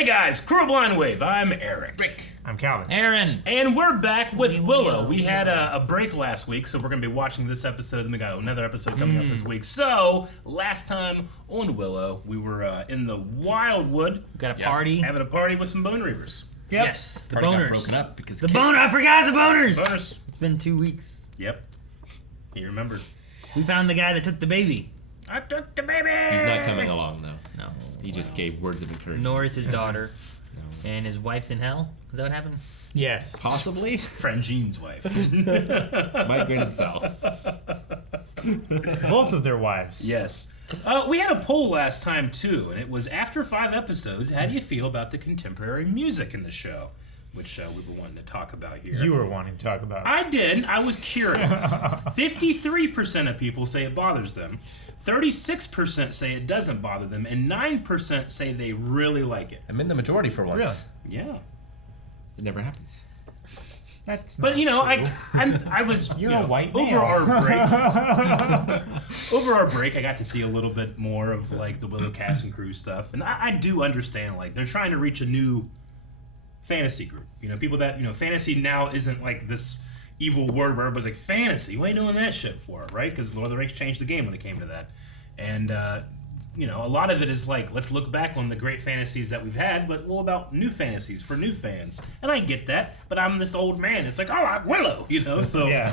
Hey guys, Crew Blind Wave. I'm Eric. Rick. I'm Calvin. Aaron. And we're back with Willow. We had a break last week, so we're going to be watching this episode, and we got another episode coming up this week. So, last time on Willow, we were in the Wildwood. Got a party. Having a party with some Bone Reavers. Yep. Yes, the Party boners. got broken up because I forgot the boners. Boners. It's been 2 weeks. Yep. He remembered. We found the guy that took the baby. I took the baby! He's not coming along, though. No. He just gave words of encouragement. Nor is his daughter. And his wife's in hell. Is that what happened? Yes. Possibly. Friend Jean's wife. Migrated south. Both of their wives. Yes. We had a poll last time, too, and it was, after 5 episodes, how do you feel about the contemporary music in the show? Which we were wanting to talk about here. You were wanting to talk about. I did. I was curious. 53% of people say it bothers them. 36% say it doesn't bother them. And 9% say they really like it. I'm in the majority for once. Really? Yeah. It never happens. That's But, not you know, true. I was... You're you know, a white over male. our break, I got to see a little bit more of, like, the Willow cast and crew stuff. And I do understand, like, they're trying to reach a new fantasy group. You know, people that, you know, fantasy now isn't like this evil word where everybody's like, fantasy, what are you doing that shit for, right? Because Lord of the Rings changed the game when it came to that. And, you know, a lot of it is like, let's look back on the great fantasies that we've had, but what about new fantasies for new fans? And I get that, but I'm this old man. It's like, all right, Willow, you know? So Yeah.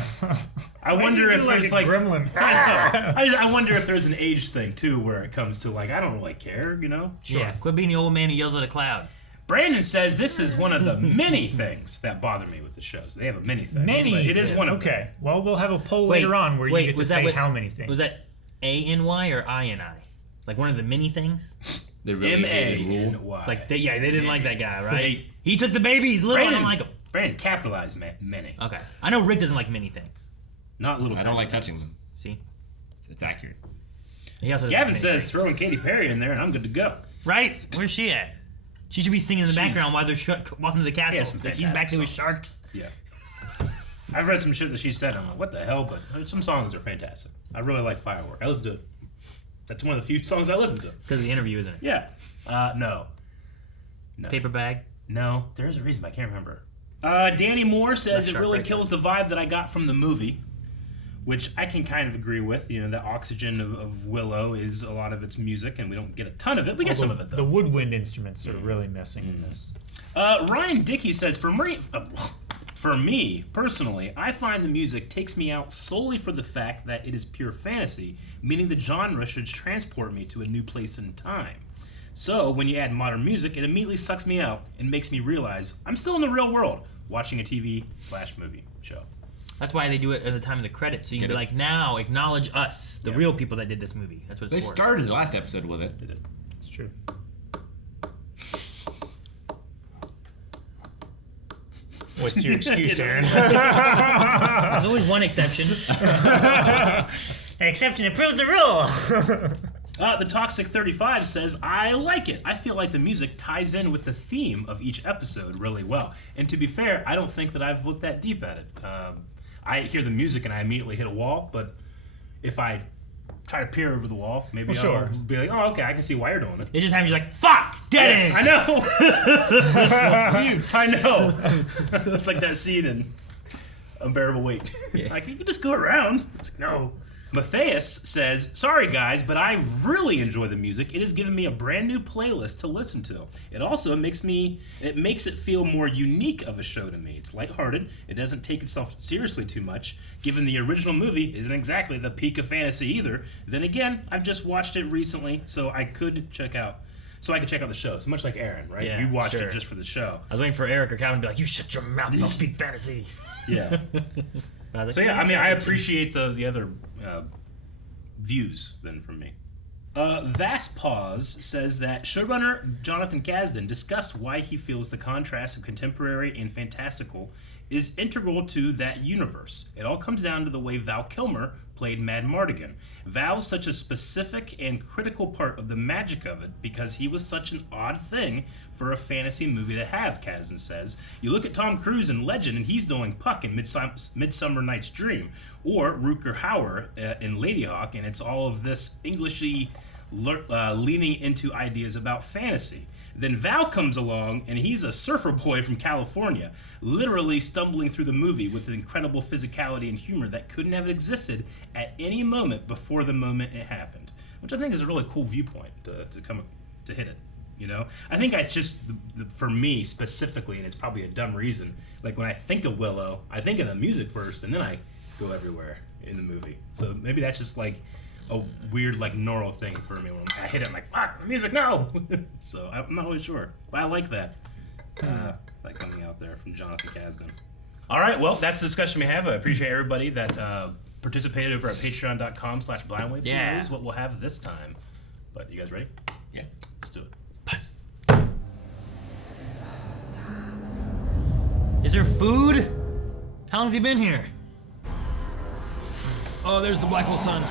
I wonder if there's like... gremlin. I wonder if there's an age thing, too, where it comes to, like, I don't really care, you know? Yeah. Quit being the old man who yells at a cloud. Brandon says this is one of the many things that bother me with the shows. They have a many thing. Many. But it is one of Okay. Well, we'll have a poll later on where you get to say how many things. Was that A-N-Y or I-N-I? Like one of the many things? They really M-A-N-Y. Like, they didn't like that guy, right? Hey. He took the baby. He's little. I don't like him. Brandon capitalized many. Okay. I know Rick doesn't like many things. Not little I don't like tiny touching things. them. See? It's accurate. He also doesn't Gavin like many says things. throwing Katy Perry in there and I'm good to go. Right? Where's she at? She should be singing in the background while they're walking to the castle. some She's back there with fantastic sharks. Yeah. I've read some shit that she said. I'm like, what the hell? But some songs are fantastic. I really like Firework. I listen to it. That's one of the few songs I listen to. Because of the interview, isn't it? Yeah. No. Paper bag. No. There's a reason, but I can't remember. Danny Moore says That's it sharp really right kills the vibe that I got from the movie, which I can kind of agree with. You know, the oxygen of Willow is a lot of its music, and we don't get a ton of it. We get some of it, The though. woodwind instruments are really missing in this. Ryan Dickey says, for me, personally, I find the music takes me out solely for the fact that it is pure fantasy, meaning the genre should transport me to a new place in time. So, when you add modern music, it immediately sucks me out and makes me realize I'm still in the real world, watching a TV/movie show. That's why they do it at the time of the credits, so you can be like, now acknowledge us, the real people that did this movie. That's what it's They for. started the last episode with it. It's true. What's your excuse, Aaron? There's always one exception. An exception that proves the rule. The Toxic 35 says, I like it. I feel like the music ties in with the theme of each episode really well. And to be fair, I don't think that I've looked that deep at it. I hear the music and I immediately hit a wall, but if I try to peer over the wall, maybe Well, I'll sure. be like, oh, okay, I can see why you're doing it. It just happens, you're like, fuck, dead end. I know. I know. It's like that scene in Unbearable Weight. Yeah. Like, you can just go around. It's like, no. Matthias says, sorry guys, but I really enjoy the music. It has given me a brand new playlist to listen to. It also makes it feel more unique of a show to me. It's lighthearted. It doesn't take itself seriously too much. Given the original movie isn't exactly the peak of fantasy either. Then again, I've just watched it recently, so I could check out the show. It's much like Aaron, right? Yeah, You watched sure. it just for the show. I was waiting for Eric or Calvin to be like, you shut your mouth about peak fantasy. Yeah. I was like, So yeah, I mean, I appreciate the other views then from me. Vast Pause says that showrunner Jonathan Kasdan discussed why he feels the contrast of contemporary and fantastical is integral to that universe. It all comes down to the way Val Kilmer played Madmartigan. Val's such a specific and critical part of the magic of it because he was such an odd thing for a fantasy movie to have, Kasdan says. You look at Tom Cruise in Legend and he's doing Puck in Midsummer Night's Dream, or Rutger Hauer in Ladyhawke, and it's all of this Englishy leaning into ideas about fantasy. Then Val comes along, and he's a surfer boy from California, literally stumbling through the movie with incredible physicality and humor that couldn't have existed at any moment before the moment it happened, which I think is a really cool viewpoint to hit it. You know, I think I just, for me specifically, and it's probably a dumb reason, like when I think of Willow, I think of the music first, and then I go everywhere in the movie. So maybe that's just like a weird, like, neural thing for me. When I hit it, I'm like, fuck, the music, no! So I'm not really sure. But I like that. Like coming out there from Jonathan Kasdan. All right, well, that's the discussion we have. I appreciate everybody that participated over at patreon.com/blindwave. Yeah. Who knows what we'll have this time. But you guys ready? Yeah. Let's do it. Is there food? How long's he been here? Oh, there's the Blackwell Sun.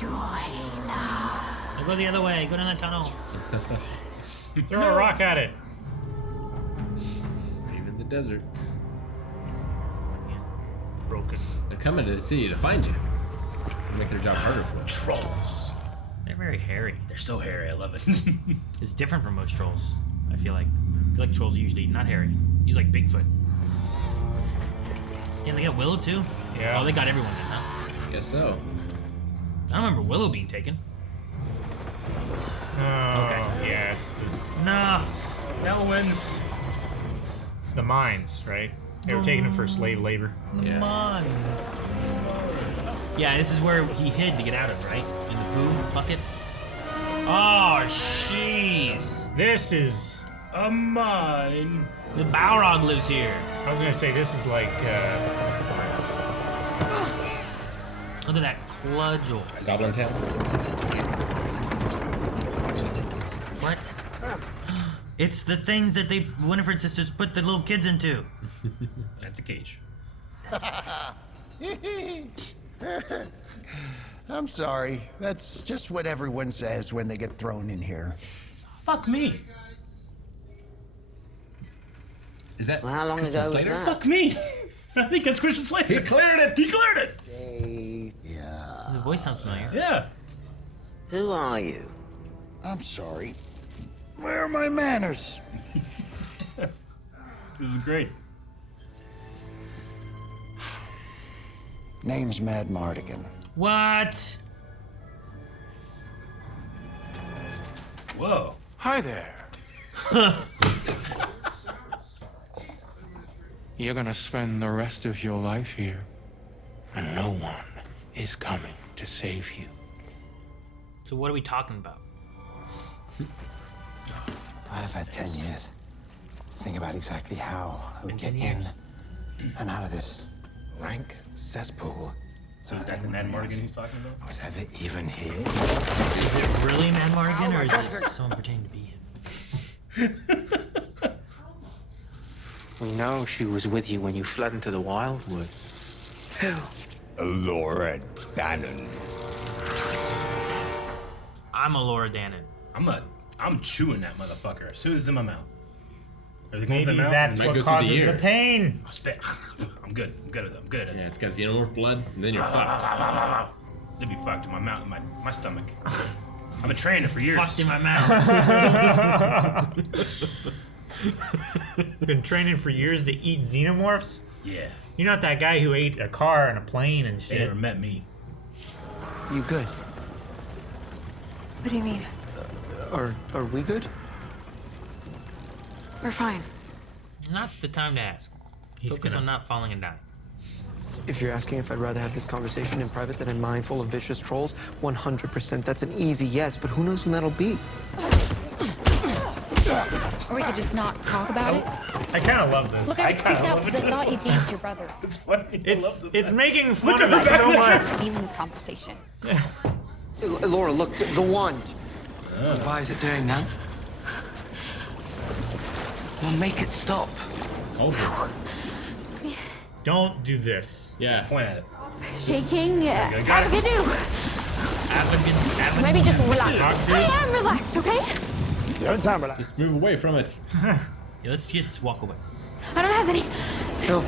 Now go the other way. Go down that tunnel. Throw a rock at it. Even the desert. Broken. They're coming to the city to find you. Make their job harder for them. Trolls. They're very hairy. They're so hairy. I love it. It's different from most trolls. I feel like trolls are usually not hairy. He's like Bigfoot. Yeah, they got Willow too. Yeah. Oh, they got everyone then, huh? Guess so. I don't remember Willow being taken. Okay. Yeah, Nah. Elwins. it's the mines, right? They were taking it for slave labor. Yeah. Come on. Yeah, this is where he hid to get out of, right? In the poo bucket. Oh, jeez. This is. A mine. The Balrog lives here. I was gonna say this is like. Look at that cudgel. Goblin Town. What? It's the things that they Winifred sisters put the little kids into. That's a cage. I'm sorry. That's just what everyone says when they get thrown in here. Fuck me. Is that Well, how long Christian ago was Slater? that? Fuck me. I think that's Christian Slater. He cleared it! He cleared it. Yeah. The voice sounds familiar. Yeah. Who are you? I'm sorry. Where are my manners? This is great. Name's Madmartigan. What? Whoa. Hi there. You're gonna spend the rest of your life here, and no one is coming to save you. So what are we talking about? I've had 10 years to think about exactly how I would get in and out of this rank cesspool. So Is that the Madmartigan he's talking about? I was ever even here. Is it really Madmartigan, or is it someone pretending to be him? We know she was with you when you fled into the wildwood. Elora Dannon. I'm Elora Dannon. I'm chewing that motherfucker as soon as it's in my mouth. Are they going Maybe in the mouth? that's Might what go through the causes ear. the pain. I'll spit. I'm good. I'm good at it. Yeah, it's because you don't have blood, and then you're fucked. They'd be fucked in my mouth, my stomach. I've been training for years. Fucked in my mouth. Been training for years to eat xenomorphs. Yeah. You're not that guy who ate a car and a plane and They shit. never met me. You good? What do you mean? Are we good? We're fine. Not the time to ask. He's Focus gonna- on not falling and dying. If you're asking if I'd rather have this conversation in private than in mine full of vicious trolls, 100% that's an easy yes, but who knows when that'll be? Or we could just not talk about it. I kind of love this. Look, I was freaked out because I thought you ganked your brother. It's funny. It's making fun of it Let's so much. be in this conversation. Elora, look, the wand. Why is it doing that? Well, make it stop. Told you. Don't do this. Yeah. Point at it. Shaking. Got it. Abracadoo. Maybe just relax. I am relaxed, okay? You don't sound relaxed. Just move away from it. Yeah, let's just walk away. I don't have any. No.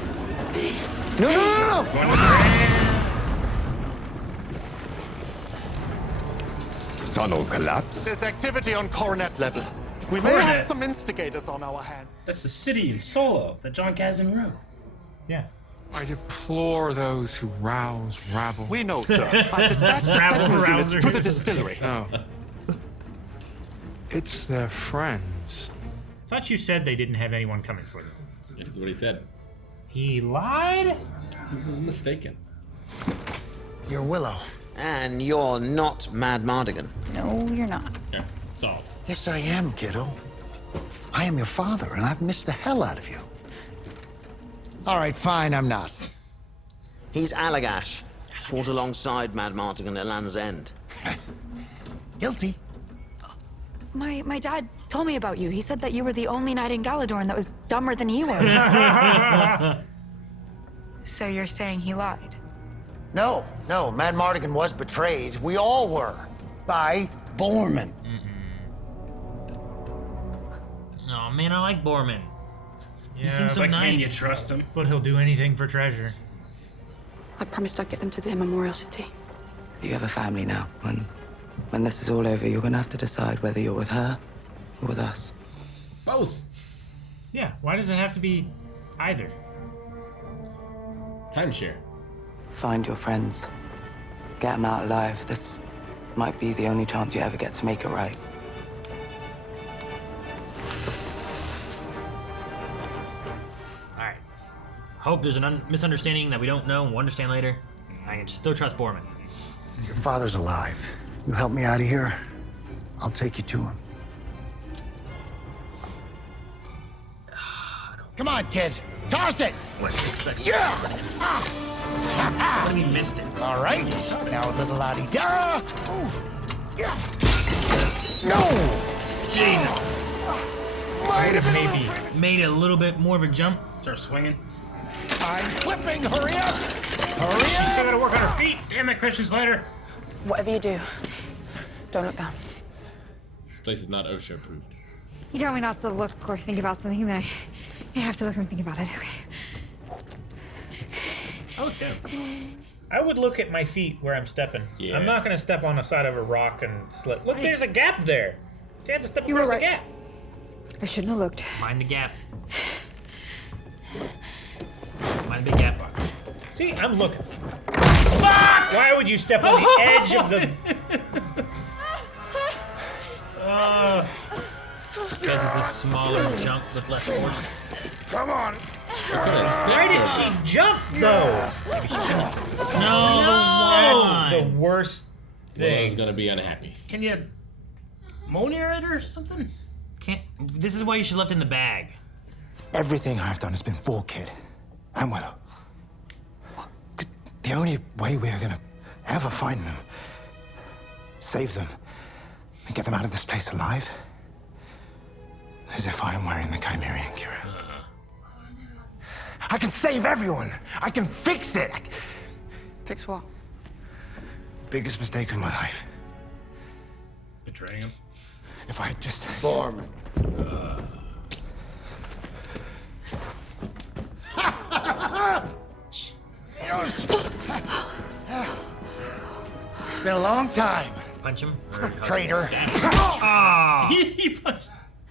No. Tunnel collapse. There's activity on Coronet level. We may have some instigators on our hands. That's the city in Solo that John Kasdan wrote. Yeah. I deplore those who rouse rabble. We know, sir. I dispatched the Rabble Sentinel units rousers. to the distillery. No. It's their friends. I thought you said they didn't have anyone coming for them. That is what he said. He lied? He was mistaken. You're Willow. And you're not Madmartigan. No, you're not. Yeah, solved. Yes, I am, kiddo. I am your father, and I've missed the hell out of you. All right, fine, I'm not. He's Allagash. Fought alongside Madmartigan at Land's End. Guilty. My dad told me about you. He said that you were the only knight in Galadorn that was dumber than he was. So you're saying he lied? No, Madmartigan was betrayed. We all were. By Borman. Oh man, I like Borman. Yeah, He seems so But nice. can you trust him? But he'll do anything for treasure. I promised I'd get them to the Immemorial City. You have a family now, and when this is all over, you're gonna have to decide whether you're with her or with us. Both. Yeah, why does it have to be either? Timeshare. Find your friends. Get them out alive. This might be the only chance you ever get to make it right. Alright. Hope there's a misunderstanding that we don't know and we'll understand later. I can still trust Borman. Your father's alive. You help me out of here, I'll take you to him. Come on, kid. Toss it! Yeah! What if he missed it? All right. Now a little la-di-da. Yeah. No! Jesus! Might have Maybe made it a little bit more of a jump. Start swinging. I'm flipping. Hurry up! Hurry She's up! still gotta work on her feet. Damn it, Christian Slater. Whatever you do, don't look down. This place is not OSHA approved. You tell me not to look or think about something, then I have to look and think about it. Okay. Okay. I would look at my feet where I'm stepping. Yeah. I'm not gonna step on the side of a rock and slip. Look, there's a gap there. You had to step across the gap. I shouldn't have looked. Mind the gap. Mind the big gap. See, I'm looking. Fuck! Why would you step on the edge of the... Because it's a smaller jump with less force. Come on! Why did she jump, though? Maybe she couldn't. No, No, that's the worst Willow's thing. gonna be unhappy. Can you Monier it or something? Can't. This is why you should have left it in the bag. Everything I've done has been for Kid and Willow. 'Cause the only way we're gonna ever find them, save them, and get them out of this place alive is if I am wearing the Chimerian Cuirass. I can save everyone. I can fix it. Fix what? Biggest mistake of my life. Betraying him. If I had just... Borman. It's been a long time, Punch him. traitor. He punched.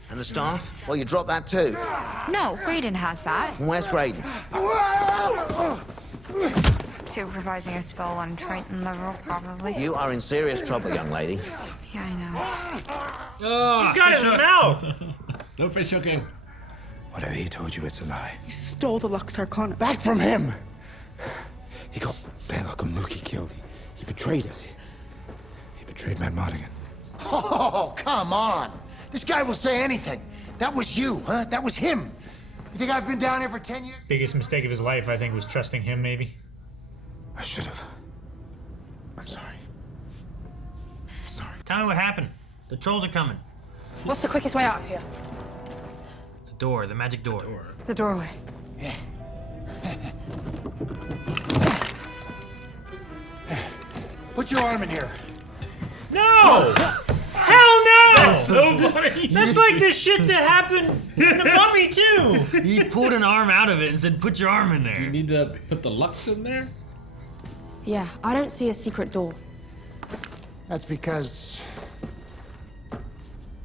And the staff? Well, you dropped that too. No, Graydon has that. Where's Graydon? Supervising a spell on Triton level, probably. You are in serious trouble, young lady. Yeah, I Oh, he's got his mouth. No fish hooking. Whatever he told you, it's a lie. You stole the Lux Arcana. Back from him. He got Balak and Mookie killed. He betrayed us. He betrayed Madmartigan. Oh, come on. This guy will say anything. That was you, huh? That was him. You think I've been down here for 10 years? Biggest mistake of his life, I think, was trusting him, maybe. I should have. I'm sorry. I'm sorry. Tell me what happened. The trolls are coming. What's the quickest way out of here? The door, the magic door. The doorway. Put your arm in here. No! Hell no! That's so funny. That's like the shit that happened in the Mummy too. He pulled an arm out of it and said, "Put your arm in You there." need to put the Lux in there? Yeah, I don't see a secret door. That's because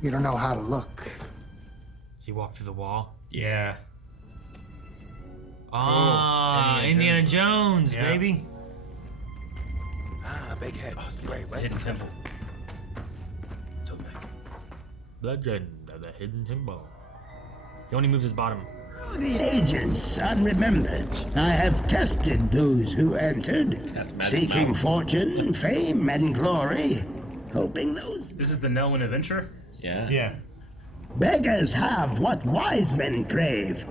You don't know how to look. He walked through the wall. Yeah. Ah, Indiana Jones, Yeah. baby. Ah, big head. Oh, it's the hidden temple. So big. Legend of the Hidden Temple. He only moves his bottom. Through the ages, unremembered, I have tested those who entered, seeking fortune, fame, and glory, hoping those This is the Nelwyn adventure? Yeah. Yeah. beggars have what wise men crave,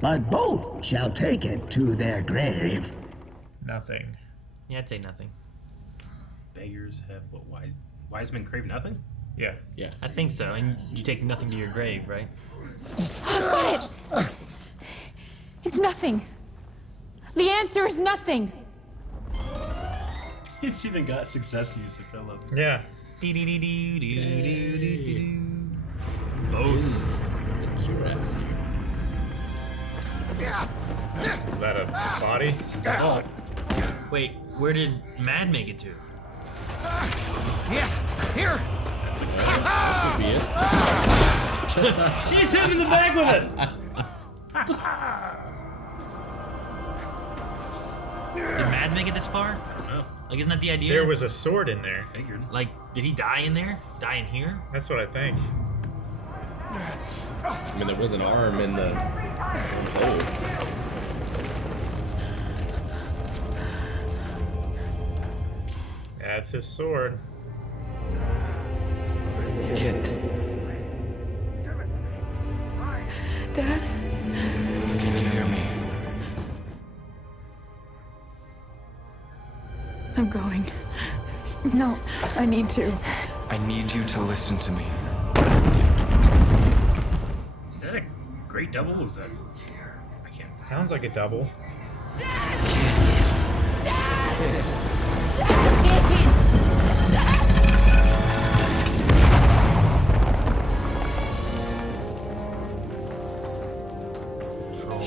but both shall take it to their grave. Nothing. Yeah, I'd say nothing. Beggars have what wise men crave nothing? Yeah. Yes. I think so. And you take nothing to your grave, right? I've got it! It's nothing. The answer is nothing. It's even got success music. I love it. Yeah. Both. The Cuirass. Is that a body? Oh, Wait, where did Mad make it to? Yeah, here. Could be it. she's him in the bag with it! Did Mads make it this far? I don't know. Like, isn't that the idea? There was a sword in there. Figured. Like, did he die in there? Die in here? That's what I think. I mean, there was an arm in the hole. That's his sword. Kid, Dad? Can you hear me? I'm going. No, I need to. I need you to listen to me. Is that a great double? Or is that? I can't. Sounds like a double.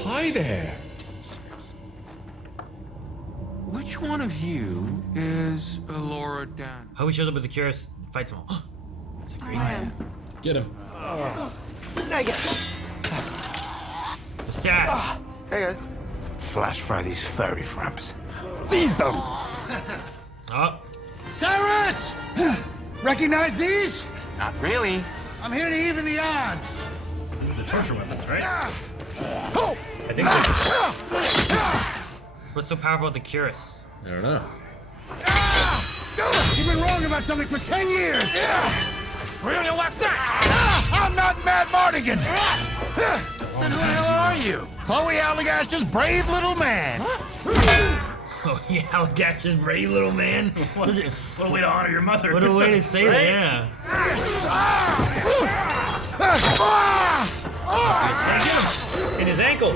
Hi there. Which one of you is Elora Dan? How he shows up with the Cuirass, fights him all. It's like great. Get him. The stat. Hey guys. Flash fry these furry framps. Seize them. Oh, Cyrus! Recognize these? Not really. I'm here to even the odds. This is the torture weapons, right? I think what's so powerful about the Cuirass? I don't know. You've been wrong about something for 10 years. Really, what's that? I'm not Madmartigan. Then who the hell are you? Chloe Allagash's brave little man. Oh yeah, Allagash's brave little man. What a way to honor your mother. What a way to say that, yeah. in his ankle.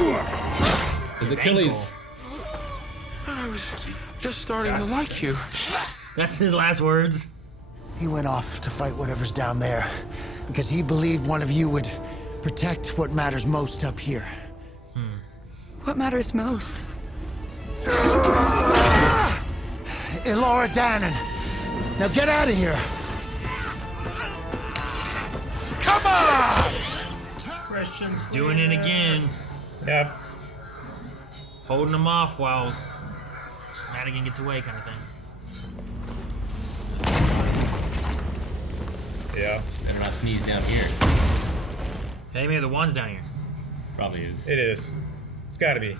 His Achilles. I was just starting to like you. That's his last words. He went off to fight whatever's down there because he believed one of you would protect what matters most up here. What matters most? Elora Dannon. Now get out of here. Come on! Christians Doing it again. Yep. Holding him off while Madigan gets away, kind of thing. Yeah. Better not sneeze down here. Hey, maybe the wand's down here. Probably is. It is. It's gotta be.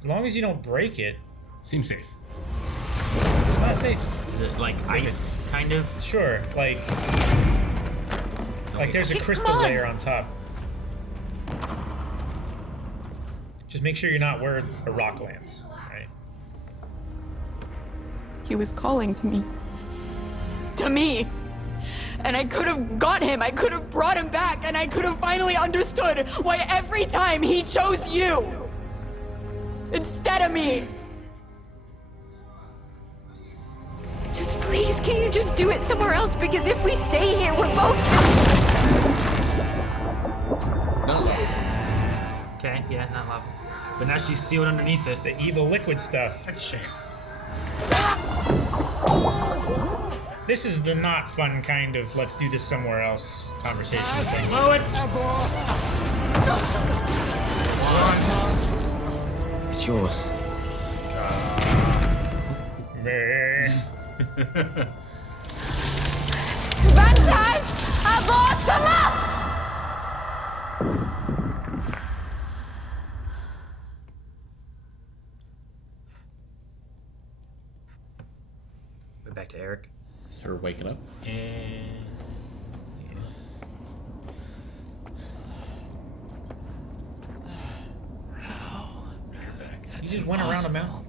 As long as you don't break it. Seems safe. It's not safe. Is it like ice, kind of? Sure, like there's a Come crystal on. layer on top. Just make sure you're not where a rock lands, right? He was calling to me. To me! And I could have got him, I could have brought him back, and I could have finally understood why every time he chose you! Instead of me! Just please, can you just do it somewhere else? Because if we stay here, we're both. Not love. Okay, yeah, not love. But now she's sealed underneath it. The evil liquid stuff. That's a shame. This is the not fun kind of let's do this somewhere else conversation thing. Blow it! It's yours. Vantage Abortima! We're back to Eric. It's her waking up. And He just went around a mountain.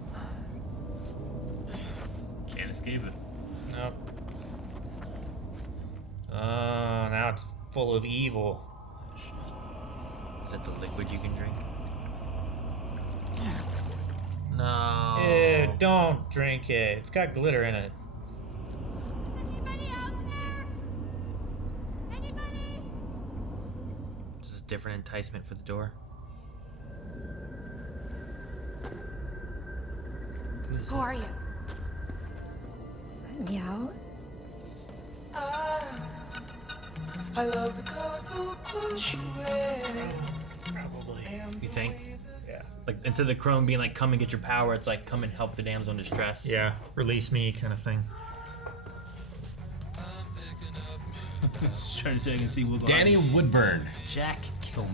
Can't escape it. Nope. Oh, now it's full of evil. is that the liquid you can drink? No. Ew, don't drink it. It's got glitter in it. This is a different enticement for the door. Who are you? Let me out. I love the colorful clothes you wear. Probably. You think? Yeah. Like instead of the crone being like, "Come and get your power," it's like, "Come and help the damsel in distress." Yeah, release me kind of thing. Just trying to see if I can see Wiggleheim. Danny Woodburn. Jack Kilmer.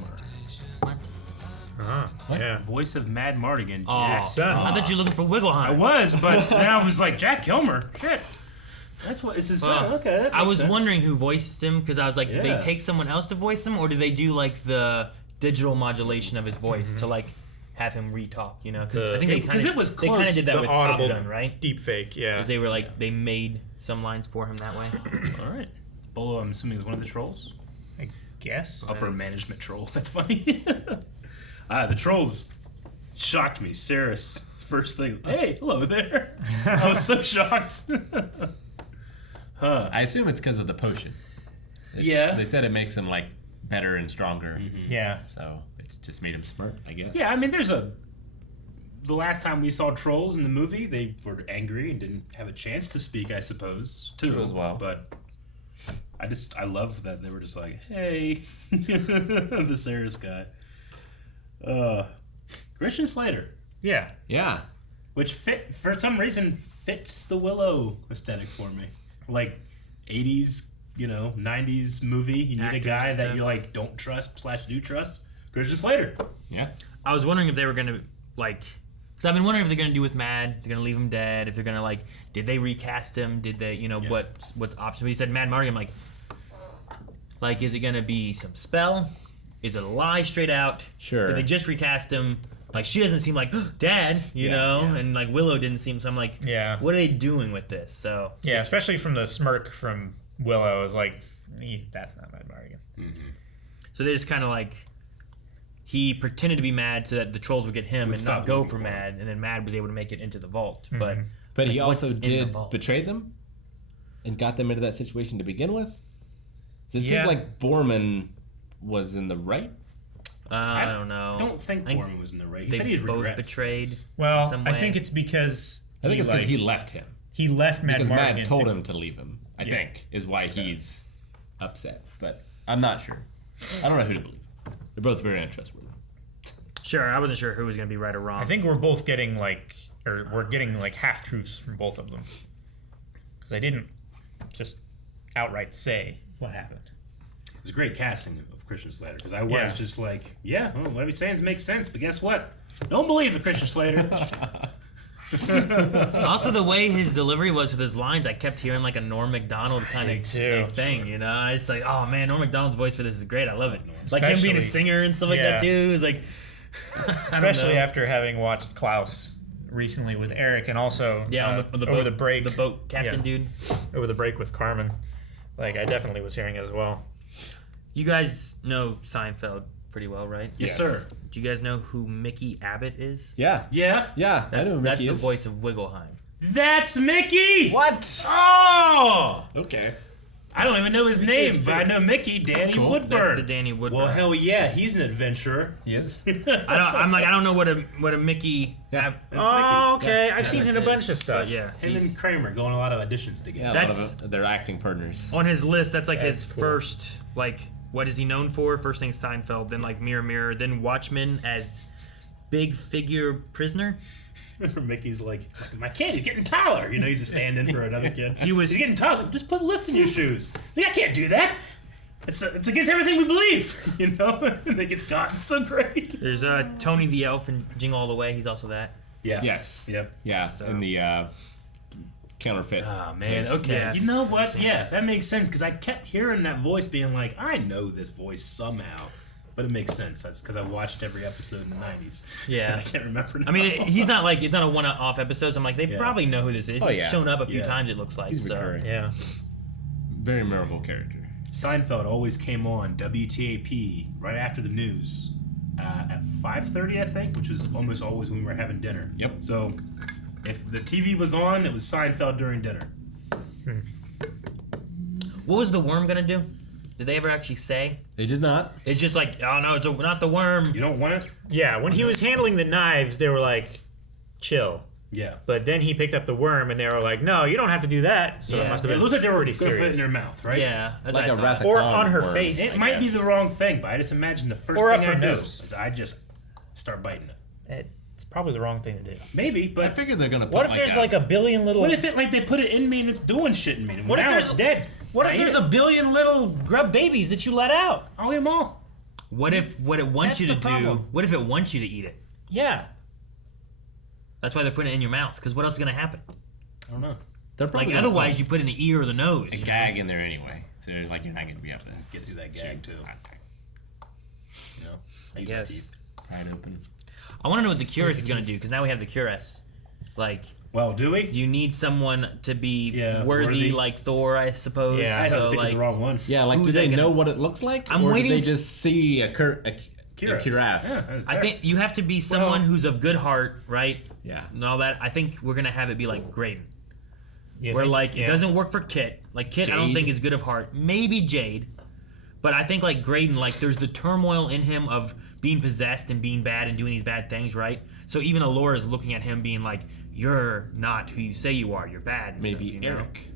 Uh-huh. What? Yeah. Voice of Madmartigan. Oh, Jack. son. I thought you were looking for Wiggleheim. I was, but then I was like, Jack Kilmer. Shit. That's what it's his son. Okay. That I makes was sense. wondering who voiced him because I was like, did Yeah. they take someone else to voice him, or did they do like the digital modulation of his voice to like have him re-talk? You know, because I think they kind because of it was they kind close, of did that the with audible Top Gun, right? Deep fake, yeah. Because they were like they made some lines for him that way. All right. Bolo, I'm assuming is one of the trolls. I guess. Upper management troll. That's funny. The trolls shocked me. Saris, first thing. Hey, hello there. I was so shocked. I assume it's because of the potion. Yeah. They said it makes him like better and stronger. Yeah. So it's just made him smart, I guess. Yeah, I mean, the last time we saw trolls in the movie, they were angry and didn't have a chance to speak, I suppose, too. True as well. But I love that they were just like, hey, the Saris guy. Christian Slater. Yeah. Yeah. Which for some reason fits the Willow aesthetic for me. Like 80s, 90s movie. You need a guy that you like don't trust / do trust. Christian Slater. Yeah. I was wondering if they were gonna like, because I've been wondering if they're gonna do with Mad. They're gonna leave him dead. If they're gonna like, did they recast him? Did they, what's option? But he said Madmartigan. Like, is it gonna be some spell? Is it a lie straight out? Sure. Did they just recast him? Like, she doesn't seem like Dad, you know, and like Willow didn't seem. So I'm like, Yeah. what are they doing with this? So Yeah, especially from the smirk from Willow, I was like, that's not Madmartigan. So they just kind of like, he pretended to be Mad so that the trolls would get him Would and stop not go looking for for Mad, and then Mad was able to make it into the vault. Mm-hmm. But he like, also what's in the did vault? betray them and got them into that situation to begin with. So it Yeah. seems like Borman was in the right. I don't know. I don't think I Borman was in the right. He they said he had both regrets. betrayed. Well, some I way. think it's because I think it's because he left him. He left Madmartigan. Because Mads told to- him to leave him, I Yeah. think, is why he's upset. But I'm not sure. I don't know who to believe. They're both very untrustworthy. Sure, I wasn't sure who was going to be right or wrong. I think we're both getting we're getting half truths from both of them. Because I didn't just outright say what happened. It was great casting of Christian Slater because I was just like, what he's saying makes sense, but guess what? Don't believe it, Christian Slater. Also, the way his delivery was with his lines, I kept hearing like a Norm Macdonald kind of thing, you know? It's like, oh man, Norm Macdonald's voice for this is great. I love it. Like him being a singer and stuff like that too. It's like, especially after having watched Klaus recently with Eric, and also on the over boat, the break, the boat captain dude, over the break with Carmen. Like I definitely was hearing it as well. You guys know Seinfeld pretty well, right? Yes, sir. Do you guys know who Mickey Abbott is? Yeah. Yeah? Yeah, That's, I know who that's Mickey the is. voice of Wiggleheim. That's Mickey! What? Oh! Okay. I don't even know his name, but I know Mickey, Danny cool. Woodburn. That's the Danny Woodburn. Well, hell yeah, he's an adventurer. He is. I don't know what a Mickey. Yeah. Oh, okay. I've seen him in a bunch of stuff. But yeah, Him and Kramer going a lot of auditions together. Yeah, That's- they're acting partners. on his list. That's like his cool. first. Like, what is he known for? First thing Seinfeld, then like Mirror Mirror, then Watchmen as big figure prisoner. Mickey's like, my kid, he's getting taller. You know, he's a stand-in for another kid. He's getting taller. Just put lifts in your shoes. Like, I can't do that. It's against everything we believe. You know, and it gets caught. It's so great. There's Tony the Elf and Jingle All the Way. He's also that. Yeah. Yes. Yep. Yeah. In the counterfeit. Oh man. case. Okay. Yeah. You know what? Yeah, that makes sense because I kept hearing that voice being like, I know this voice somehow. But it makes sense. That's because I watched every episode in the 90s. Yeah. I can't remember now. I mean, he's not like, it's not a one-off episode. So I'm like, they probably know who this is. Oh, He's yeah. shown up a few Yeah. times, it looks like. He's so. recurring. Yeah. Very memorable character. Seinfeld always came on WTAP right after the news at 5:30, I think, which was almost always when we were having dinner. Yep. So if the TV was on, it was Seinfeld during dinner. What was the worm gonna do? Did they ever actually say? They did not. It's just like, oh no, it's not the worm. You don't want it? Yeah, when he was handling the knives, they were like, chill. Yeah. But then he picked up the worm, and they were like, no, you don't have to do that. So Yeah. it must have It been looks like they were pretty going to put it in serious. their mouth, right? Yeah, that's Like what a I thought. rathacon Or on her worm. face. It I might be guess. the wrong thing, but I just imagine the first Or thing up I her do nose. is I just start biting it. It's probably the wrong thing to do. Maybe, I but figured they're gonna put What if there's like a billion little... what if it like they put it in me and it's doing shit in me? And What if now there's- it's dead? What if I there's eat a it. billion little grub babies that you let out? I'll eat them all. What if what it wants That's you to the do? problem. What if it wants you to eat it? Yeah. That's why they're putting it in your mouth. Because what else is gonna happen? I don't know. They're Like probably otherwise, you put it in the ear or the nose. a you know? gag in there anyway. So like you're not gonna be able to Get through that gag too. You know, I use my Guess. teeth. Right open. I want to know what the Cuirass is gonna do because now we have the Cuirass. Like, Well, do we? you need someone to be Yeah, worthy, worthy. like Thor, I suppose. Yeah, I so picked like, the wrong one. Yeah, like do Who's they that know gonna- what it looks like? I'm or waiting- do they just see a Cuirass. cuirass? Yeah, that's I there. think you have to be someone who's of good heart, right? Yeah. And all that. I think we're gonna have it be like Graydon, You where think- like yeah. it doesn't work for Kit. Like Kit, I don't Jade. think is good of heart. Maybe Jade, but I think like Graydon, like there's the turmoil in him of being possessed and being bad and doing these bad things, right? So even Elora is looking at him, being like, "You're not who you say you are. You're bad." And Maybe stuff, you know? Eric.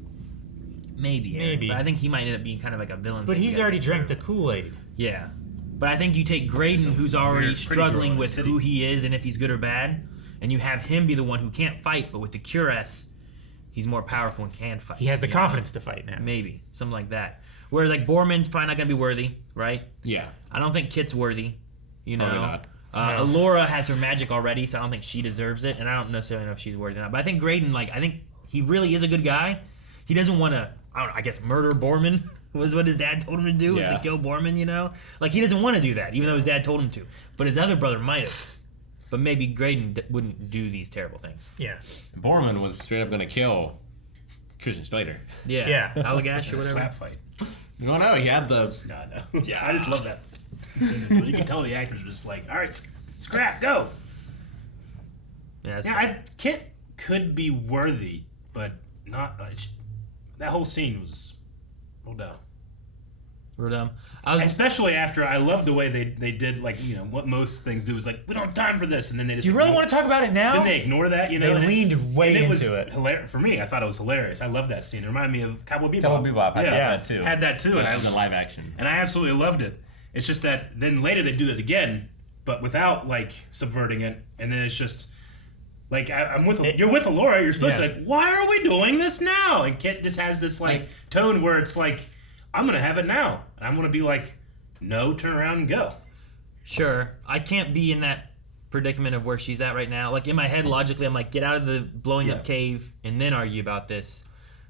Maybe. Eric. Maybe. But I think he might end up being kind of like a villain. But thing. he's You already gotta- drank the Kool-Aid. Yeah. But I think you take Graydon, who's already pretty struggling girl with city. who he is and if he's good or bad, and you have him be the one who can't fight, but with the Cuirass, he's more powerful and can fight. He has the you know? confidence to fight now. Maybe. Something like that. Whereas, like, Borman's probably not going to be worthy, right? Yeah. I don't think Kit's worthy, you know? Probably not. Elora has her magic already, so I don't think she deserves it, and I don't necessarily know if she's worthy or not. But I think Graydon, like, I think he really is a good guy. He doesn't want to, I guess, murder Borman was what his dad told him to do, was Yeah. to kill Borman, you know? Like, he doesn't want to do that, even though his dad told him to. But his other brother might have. But maybe Graydon wouldn't do these terrible things. Yeah. Borman was straight up gonna kill Christian Slater. Yeah. Yeah. Allagash or whatever. Slap fight. No, he had the. No. Yeah, I just love that. You can tell the actors are just like, all right, scrap, go. Yeah, Kit could be worthy, but not. That whole scene was real dumb. Real dumb. Especially after I love the way they did, like, you know, what most things do is like, we don't have time for this, and then they just. Do you really want to talk about it now? Then they ignore that, you know. They leaned way and it was into it. For me, I thought it was hilarious. I love that scene. It reminded me of Cowboy Bebop. Cowboy Bebop had that too. Had that too, This is the live action. and I absolutely loved it. It's just that then later they do it again, but without like subverting it, and then it's just like I'm with you're with Elora. You're supposed to like, why are we doing this now? And Kit just has this like tone where it's like, I'm gonna have it now, and I'm gonna be like, no, turn around and go. Sure. I can't be in that predicament of where she's at right now. Like, in my head, logically, I'm like, get out of the blowing up cave and then argue about this.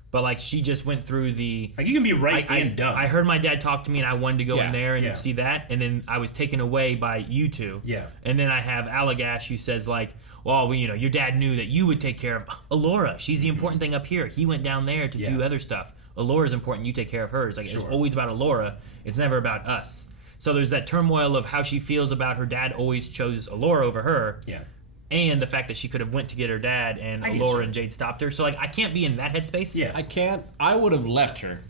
But, like, she just went through the... Like, you can be right and dumb. I heard my dad talk to me, and I wanted to go in there and yeah. see that. And then I was taken away by you two. Yeah. And then I have Allagash who says, like, well, you know, your dad knew that you would take care of Elora. She's the important thing up here. He went down there to do other stuff. Elora's important. You take care of hers. Like, it's always about Elora. It's never about us. So there's that turmoil of how she feels about her dad always chose Elora over her. Yeah. And the fact that she could have went to get her dad and I get Elora you. and Jade stopped her. So, like, I can't be in that headspace. Yeah. I can't. I would have left her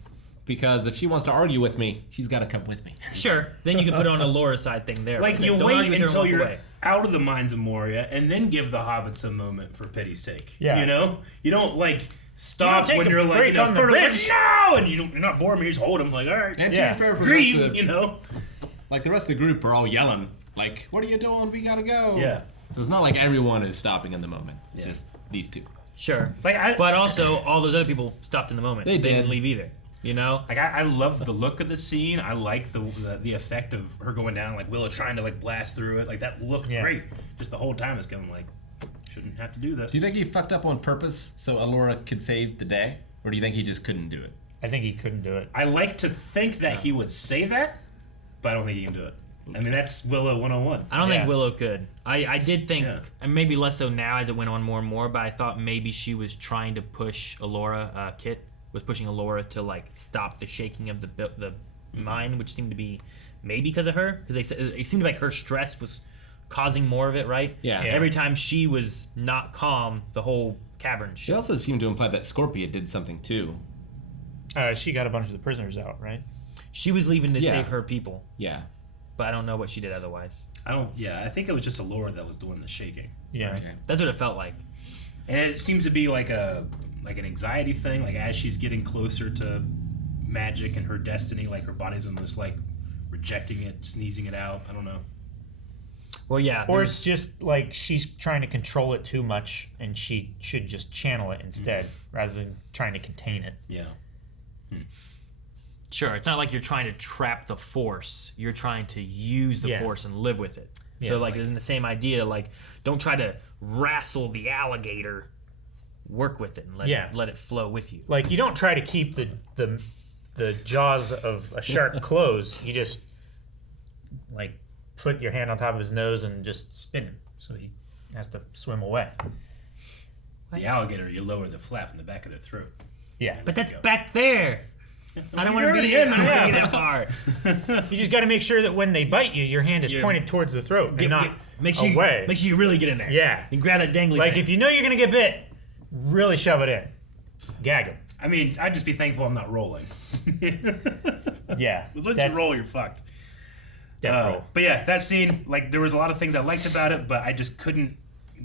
because if she wants to argue with me, she's got to come with me. Sure. Then you can put on a Elora side thing there. Like, you Don't wait argue with her and until walk you're away. out of the mines of Moria, and then give the hobbits a moment for pity's sake. Yeah. You know? You don't, like, stop take when a you're like, break you know, on the Frodo's like, bridge. no! And you're not bored, you just hold him, like, all right. And to be fair, for the grieve, rest of the- you know? Like, the rest of the group are all yelling, like, what are you doing? We gotta go. Yeah. So it's not like everyone is stopping in the moment. It's just these two. Sure. Like, but also, all those other people stopped in the moment. They did. didn't leave either. You know? Like, I love the look of the scene. I like the effect of her going down, like Willow trying to, like, blast through it. Like, that looked great. Just the whole time it's going, like, shouldn't have to do this. Do you think he fucked up on purpose so Elora could save the day? Or do you think he just couldn't do it? I think he couldn't do it. I like to think that he would say that, but I don't think he can do it. I mean, that's Willow 101. I don't think Willow could. I did think, and maybe less so now as it went on more and more, but I thought maybe she was trying to push Elora, Kit was pushing Elora to, like, stop the shaking of the mine, which seemed to be maybe because of her. Because it seemed like her stress was causing more of it, right? Yeah. Every time she was not calm, the whole cavern She shook. also seemed to imply that Scorpia did something too. She got a bunch of the prisoners out, right? She was leaving to Yeah. save her people. Yeah. But I don't know what she did otherwise. I think it was just Elora that was doing the shaking. Yeah. Okay. That's what it felt like. And it seems to be like an anxiety thing. Like, as she's getting closer to magic and her destiny, like, her body's almost, like, rejecting it, sneezing it out. I don't know. Well, yeah. Or it's just like she's trying to control it too much, and she should just channel it instead, rather than trying to contain it. Yeah. Sure, it's not like you're trying to trap the force. You're trying to use the force and live with it. Yeah, So, like, isn't the same idea? Like, don't try to wrestle the alligator. Work with it and let it flow with you. Like, you don't try to keep the jaws of a shark closed. You just, like, put your hand on top of his nose and just spin him, so he has to swim away. The alligator, you lower the flap in the back of their throat. Yeah. But that's back there. I don't want to be in. I don't want to be that far. You just got to make sure that when they bite you, your hand is pointed towards the throat and not make sure away. Make sure you really get in there. Yeah. And grab that dangly Like, thing. if you know you're going to get bit, really shove it in. Gag him. I mean, I'd just be thankful I'm not rolling. Yeah. Once you roll, you're fucked. Death roll. But yeah, that scene, like, there was a lot of things I liked about it, but I just couldn't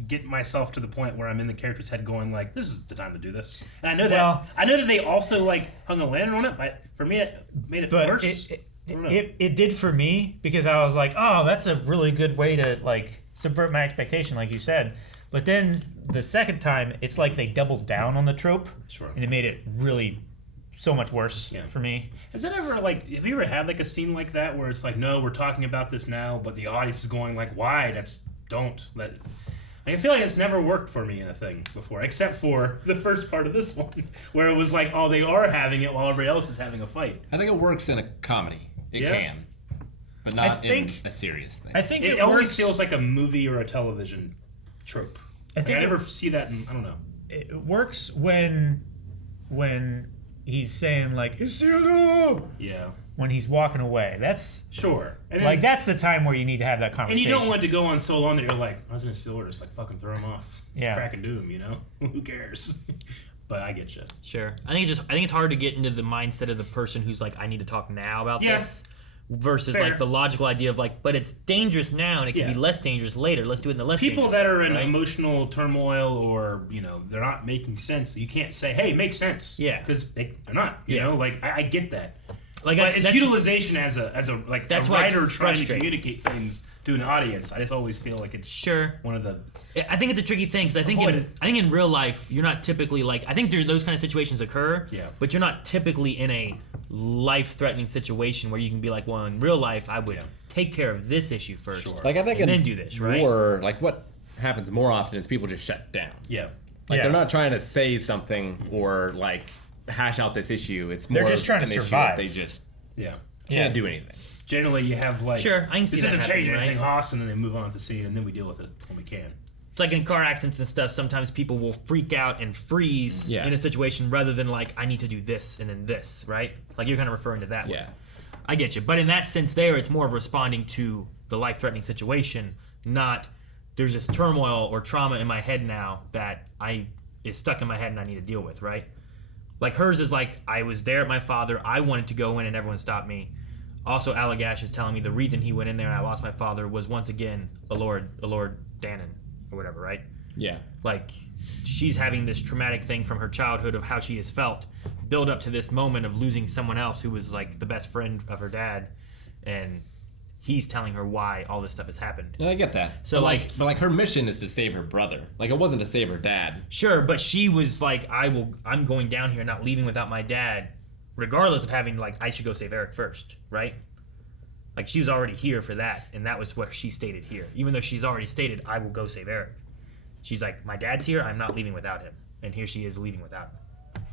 get myself to the point where I'm in the character's head going, like, this is the time to do this. And I know that they also, like, hung a lantern on it, but for me it made it worse. It did for me, because I was like, oh, that's a really good way to, like, subvert my expectation, like you said. But then the second time, it's like they doubled down on the trope. Sure. And it made it really so much worse for me. Has that ever, like, have you ever had, like, a scene like that where it's like, no, we're talking about this now, but the audience is going, like, why? Don't. I feel like it's never worked for me in a thing before, except for the first part of this one, where it was like, oh, they are having it while everybody else is having a fight. I think it works in a comedy. It can. But not in a serious thing. I think it always feels like a movie or a television trope. I never see that in, I don't know. It works when he's saying, like, Isildur! Yeah. When he's walking away. That's... Sure. And like, that's the time where you need to have that And conversation. you don't want to go on so long that you're like, I was going to still just, like, fucking throw him off. Yeah. Crack and doom, you know? Who cares? But I get you. Sure. I think it's hard to get into the mindset of the person who's like, I need to talk now about this. Versus Fair. like the logical idea of like, but it's dangerous now and it can be less dangerous later. Let's do it in the less People dangerous that are in right? emotional turmoil or, you know, they're not making sense. You can't say, hey, make sense. Yeah. Because they're not, you know? Like, I get that. Like, but it's that's- utilization as a like That's a why it's writer trying to frustrating. communicate things to an audience. I just always feel like it's one of the. I think it's a tricky thing because I think in real life you're not typically like I think those kind of situations occur. Yeah. But you're not typically in a life-threatening situation where you can be like, well, in real life I would take care of this issue first, Like I think and in then do this, right? war, like what happens more often is people just shut down. Yeah. Like they're not trying to say something or like hash out this issue. It's more They're just trying to an issue survive. that they just Yeah. can't do anything. Generally, you have like Sure, I can see this that doesn't change happening, anything, right? Hoss, and then they move on to the scene, and then we deal with it when we can. It's like in car accidents and stuff, sometimes people will freak out and freeze in a situation rather than like, I need to do this and then this, right? Like you're kind of referring to that way. I get you. But in that sense there, it's more of responding to the life-threatening situation, not there's this turmoil or trauma in my head now that is stuck in my head and I need to deal with, right? Like hers is like, I was there at my father, I wanted to go in and everyone stopped me. Also, Allagash is telling me the reason he went in there and I lost my father was once again Elora Danon or whatever, right? Yeah. Like, she's having this traumatic thing from her childhood of how she has felt build up to this moment of losing someone else who was like the best friend of her dad, and he's telling her why all this stuff has happened. And I get that. So but her mission is to save her brother. Like, it wasn't to save her dad. Sure, but she was like, I'm going down here, not leaving without my dad, regardless of having like, I should go save Eric first, right? Like, she was already here for that, and that was what she stated here. Even though she's already stated, I will go save Eric. She's like, my dad's here, I'm not leaving without him. And here she is leaving without him.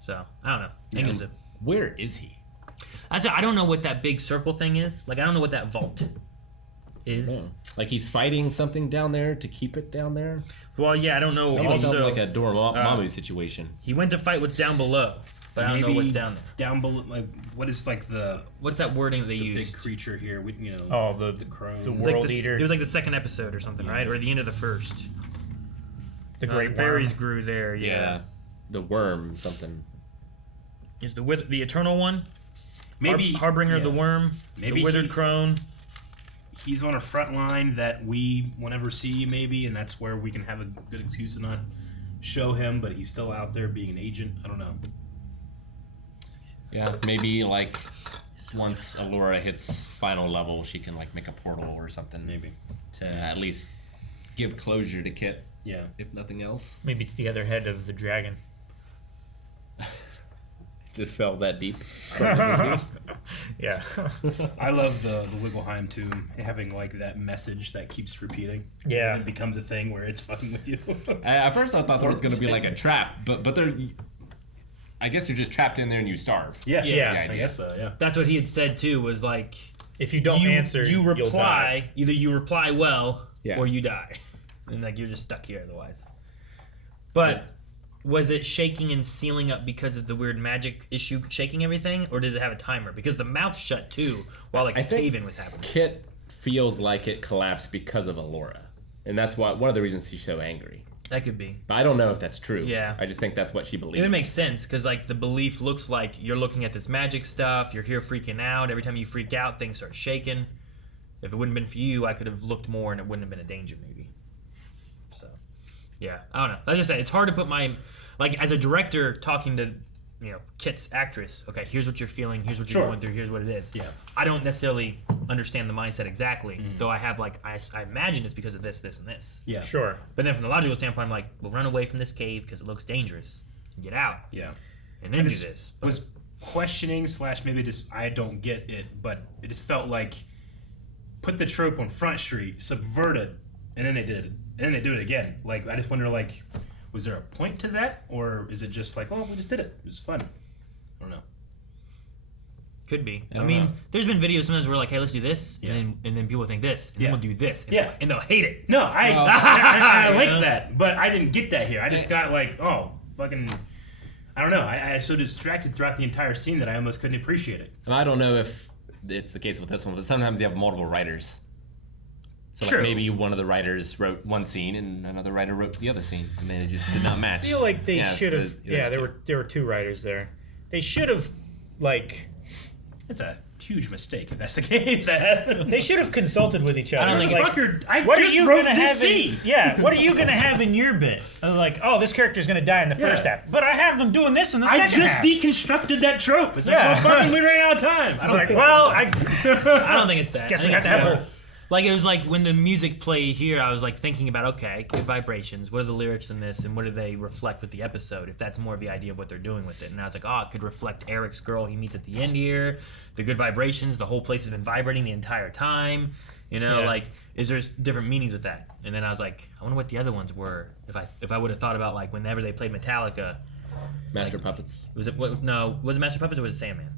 So, I don't know. Where is he? I don't know what that big circle thing is. Like, I don't know what that vault is. Like, he's fighting something down there to keep it down there? Well, yeah, I don't know. Maybe Also, something like a Dormammu situation. He went to fight what's down below, but I don't know what's down there. Down below, like, what is like the... What's that wording they used? Big creature here, with, you know... Oh, the crone. The world eater. It was like the second episode or something, right? Or the end of the first. The great the berries worm. grew there, yeah. The worm, something. Is the eternal one? Maybe Harbinger of the worm. Maybe the withered crone. He's on a front line that we won't ever see, maybe, and that's where we can have a good excuse to not show him, but he's still out there being an agent. I don't know. Yeah, maybe like once Elora hits final level, she can like make a portal or something, maybe, to at least give closure to Kit. Yeah, if nothing else. Maybe it's the other head of the dragon. Just fell that deep. Yeah. I love the Wiggleheim tomb having like that message that keeps repeating. Yeah. And it becomes a thing where it's fucking with you. At first I thought there was going to be like a trap, but they're... I guess you're just trapped in there and you starve. Yeah, Yeah. I guess so, yeah. That's what he had said too, was like... If you don't answer, you you'll reply. die. Either you reply well, Yeah. or you die. And like, you're just stuck here otherwise. But... Was it shaking and sealing up because of the weird magic issue shaking everything? Or does it have a timer? Because the mouth shut too while like the cave-in was happening. Kit feels like it collapsed because of Elora. And that's why one of the reasons she's so angry. That could be. But I don't know if that's true. Yeah. I just think that's what she believes. It would make sense because like the belief looks like you're looking at this magic stuff, you're here freaking out. Every time you freak out, things start shaking. If it wouldn't have been for you, I could have looked more and it wouldn't have been a danger maybe. So, yeah. I don't know. Like I said, it's hard to put my... Like, as a director talking to, Kit's actress, okay, here's what you're feeling, here's what you're going through, here's what it is. Yeah. I don't necessarily understand the mindset exactly, though I have, like, I imagine it's because of this, this, and this. Yeah. Sure. But then from the logical standpoint, I'm like, we'll run away from this cave because it looks dangerous. Get out. Yeah. And then do this. I was questioning / maybe just I don't get it, but it just felt like put the trope on Front Street, subvert it, and then they did it. And then they do it again. Like, I just wonder, like... Was there a point to that, or is it just like, oh, we just did it? It was fun. I don't know. Could be. I I don't mean, know. there's been videos sometimes where like, hey, let's do this, and then people think this, and then we'll do this, and, Yeah. and they'll hate it. No, I You like know? that, but I didn't get that here. I just got like, oh, fucking, I don't know. I was so distracted throughout the entire scene that I almost couldn't appreciate it. And I don't know if it's the case with this one, but sometimes you have multiple writers. So True. like maybe one of the writers wrote one scene and another writer wrote the other scene, and then it just did not match. I feel like they should have. there's There were two writers there. They should have, like. It's a huge mistake if that's the case. They should have consulted with each other. I don't think like, fucker, I what just are you wrote gonna this have in, scene. Yeah, what are you gonna have in your bit? Like, oh, this character's gonna die in the first half, but I have them doing this in the second half. I just deconstructed that trope. It's like, well, fucking, we ran out of time. I was like, well, I don't think it's that. Guess I we think have to have it's both. Like, it was like when the music played here, I was like thinking about, okay, good vibrations. What are the lyrics in this, and what do they reflect with the episode? If that's more of the idea of what they're doing with it. And I was like, oh, it could reflect Eric's girl he meets at the end here. The good vibrations, the whole place has been vibrating the entire time. Like, is there different meanings with that? And then I was like, I wonder what the other ones were. If I would have thought about, like, whenever they played Metallica. Master Puppets. Was it Master Puppets or was it Sandman?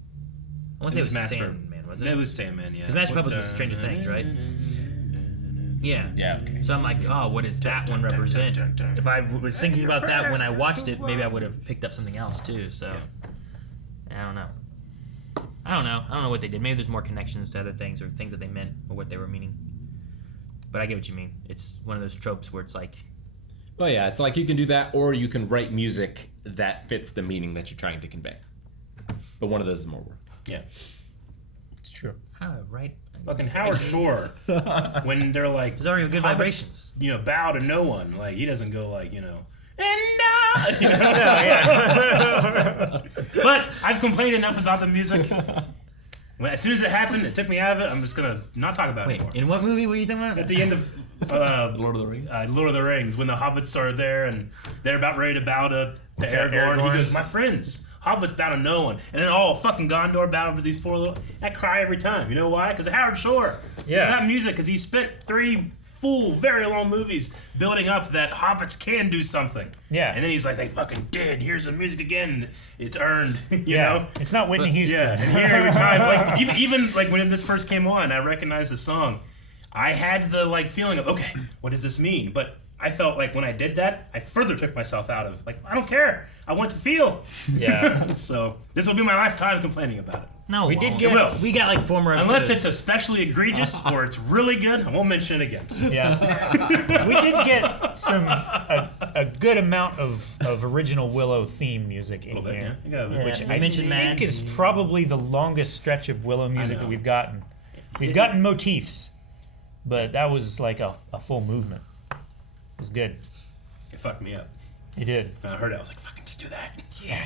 I want to say it was Master. Sandman, was it? It was Sandman, yeah. Because Master Puppets was Stranger Things, right? Yeah. Yeah, okay. So I'm like, oh, what does that one represent? If I was thinking about that when I watched it, maybe I would have picked up something else too. So I don't know. I don't know what they did. Maybe there's more connections to other things or things that they meant or what they were meaning. But I get what you mean. It's one of those tropes where it's like, Oh yeah, it's like you can do that, or you can write music that fits the meaning that you're trying to convey. But one of those is more work. Yeah. It's true. How do I write? Fucking Howard Shore, when they're like, there's already good hobbits, vibrations. Bow to no one. Like he doesn't go like, and But I've complained enough about the music. As soon as it happened, it took me out of it. I'm just gonna not talk about it anymore. In what movie were you talking about? At the end of Lord of the Rings. Lord of the Rings, when the hobbits are there and they're about ready to bow to Aragorn. He goes, "My friends, hobbits bow to no one," and then all fucking Gondor bow to these four little. I cry every time. You know why? Because of Howard Shore. Yeah. That music, because he spent 3 full, very long movies building up that hobbits can do something. Yeah. And then he's like, "They fucking did. Here's the music again. It's earned." You know. It's not Whitney Houston. Yeah. And here every time, like even like when this first came on, I recognized the song. I had the feeling of, okay, what does this mean? But I felt like when I did that, I further took myself out of I don't care. I want to feel. Yeah. So this will be my last time complaining about it. No, we did It get. will. We got 4 more episodes. Unless it's especially egregious or it's really good, I won't mention it again. Yeah. We did get a good amount of original Willow theme music in here. Yeah. Which we I mentioned think Mad. is probably the longest stretch of Willow music that we've gotten. We've gotten motifs, but that was like a full movement. It was good. It fucked me up. It did. When I heard it, I was like, fucking just do that. Yeah.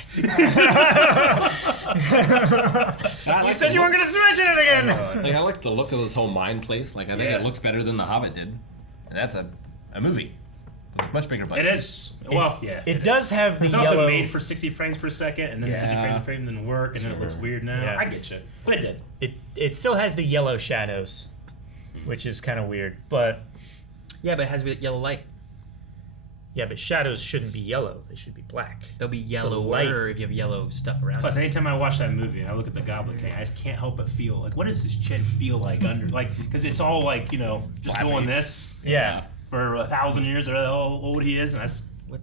You said you weren't going to mention it again. I like the look of this whole mine place. I think it looks better than The Hobbit did. And that's a movie. With a much bigger budget. It is. Well, yeah. It does have the It's yellow. also made for 60 frames per second, and then 60 frames per second didn't work, and then it looks weird now. Yeah. I get you. But it did. It still has the yellow shadows, which is kind of weird. But Yeah, but it has yellow light. yeah, but shadows shouldn't be yellow. They should be black. They'll be light. yellower if you have yellow stuff around. Plus, anytime I watch that movie and I look at the Goblin King, I just can't help but feel what does his chin feel like under, because it's all just doing this. Yeah. For 1,000 years or how old he is, and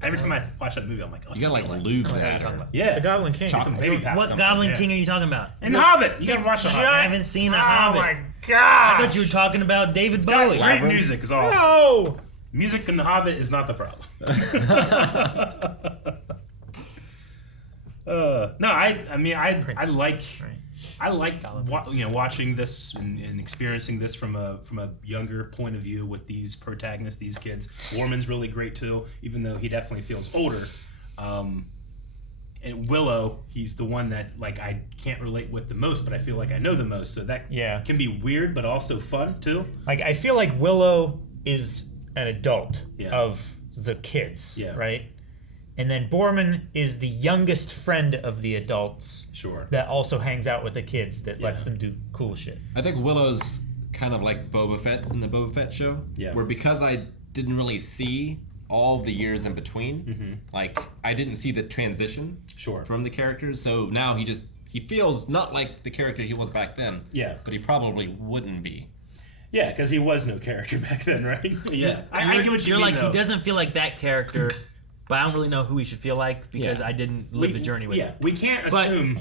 every time I watch that movie, I'm like, oh, You gotta lube that. Yeah, The Goblin King. Some baby powder. What Goblin King are you talking about? And The Hobbit. You gotta watch The Hobbit. I haven't seen The Hobbit. Oh my I god! thought you were talking about David It's got Bowie. great music is all. No. Music in The Hobbit is not the problem. No, I like watching this and experiencing this from a younger point of view with these protagonists, these kids. Borman's really great too, even though he definitely feels older. And Willow, he's the one that I can't relate with the most, but I feel like I know the most. So that can be weird, but also fun too. I feel like Willow is an adult Yeah. of the kids, Yeah. right? And then Borman is the youngest friend of the adults. Sure. That also hangs out with the kids that lets them do cool shit. I think Willow's kind of like Boba Fett in the Boba Fett show. Yeah. Where because I didn't really see all the years in between, I didn't see the transition from the characters. So now he feels not like the character he was back then. Yeah. But he probably wouldn't be. Yeah, because he was no character back then, right? Yeah. I get what you You're mean, he though. doesn't feel like that character, but I don't really know who he should feel like because I didn't live the journey with him. We can't But assume.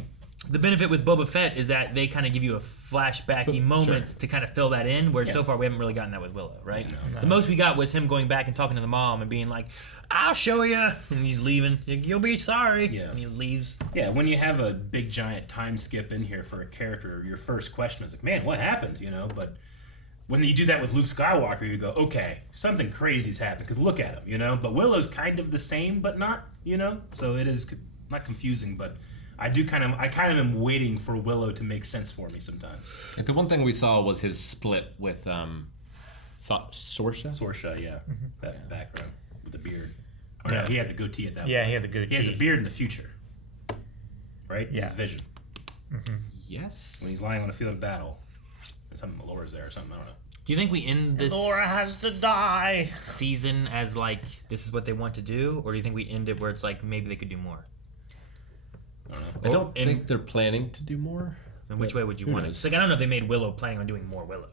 the benefit with Boba Fett is that they kind of give you a flashbacky moments to kind of fill that in, where so far we haven't really gotten that with Willow, right? No. The most we got was him going back and talking to the mom and being like, I'll show you, and he's leaving. You'll be sorry. Yeah. And he leaves. Yeah, when you have a big giant time skip in here for a character, your first question is like, man, what happened? But when you do that with Luke Skywalker, you go, okay, something crazy's happened, because look at him, But Willow's kind of the same, but not, So it is not confusing, but I kind of am waiting for Willow to make sense for me sometimes. Like the one thing we saw was his split with Sorsha? Sorsha, yeah. That background with the beard. Or Yeah. no, he had the goatee at that point. Yeah, he had the goatee. He has a beard in the future. Right? Yeah. His vision. Yes. When he's lying on the field of battle. Something Elora's there or something, I don't know. Do you think we end this Elora has to die season as this is what they want to do, or do you think we end it where it's maybe they could do more? I don't think they're planning to do more. And which way would you want it? It's I don't know if they made Willow planning on doing more Willow,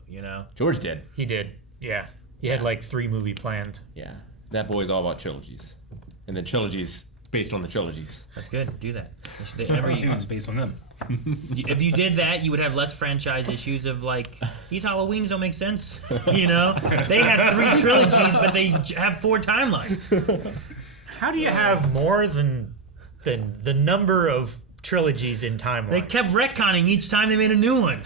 George did. He did. Yeah. He had 3 movie planned. Yeah. That boy's all about trilogies. And then trilogies based on the trilogies. That's good. Do that. Every tune's based on them. If you did that, you would have less franchise issues of these Halloweens don't make sense. You know, they had 3 trilogies, but they have 4 timelines. How do you have more than the number of trilogies in timelines? They kept retconning each time they made a new one.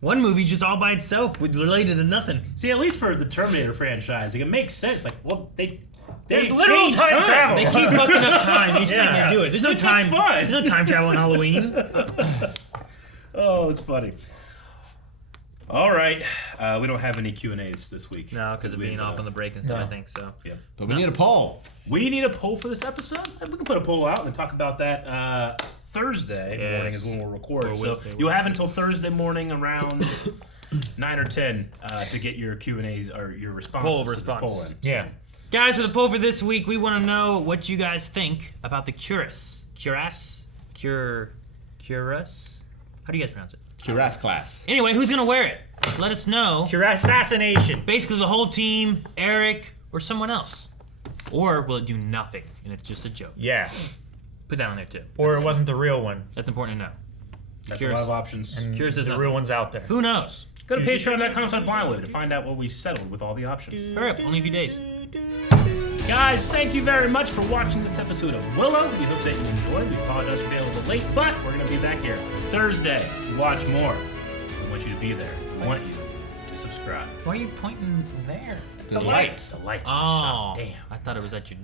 One movie's just all by itself, related to nothing. See, at least for the Terminator franchise, it makes sense. Like, well, there's literal time travel. They keep fucking up time each time they do it. There's no time. Fun. There's no time travel on Halloween. Oh, it's funny. All right, we don't have any Q&As this week. No, because of being off on the break and stuff. I think so. Yeah, but we need a poll. We need a poll for this episode. We can put a poll out and talk about that Thursday morning is when we'll record. So you'll have until Thursday morning around 9 or 10 to get your Q&As or your responses. Poll response. Poll in. Yeah. Guys, for the poll for this week, we want to know what you guys think about the Cuirass. Cuirass? Cuirass? How do you guys pronounce it? Cuirass class. Anyway, who's going to wear it? Let us know. Cuirass assassination. Basically the whole team, Eric, or someone else. Or will it do nothing and it's just a joke? Yeah. Put that on there too. Or it wasn't the real one. That's important to know. That's a lot of options. And Cuirass is the real one's out there. Who knows? Go to patreon.com/blindwood to find out what we settled with all the options. Hurry up, only a few days. Guys, thank you very much for watching this episode of Willow. We hope that you enjoyed. We apologize for being a little late, but we're going to be back here Thursday to watch more. We want you to be there. We want you to subscribe. Why are you pointing there? The light. The light. Oh, damn. I thought it was at your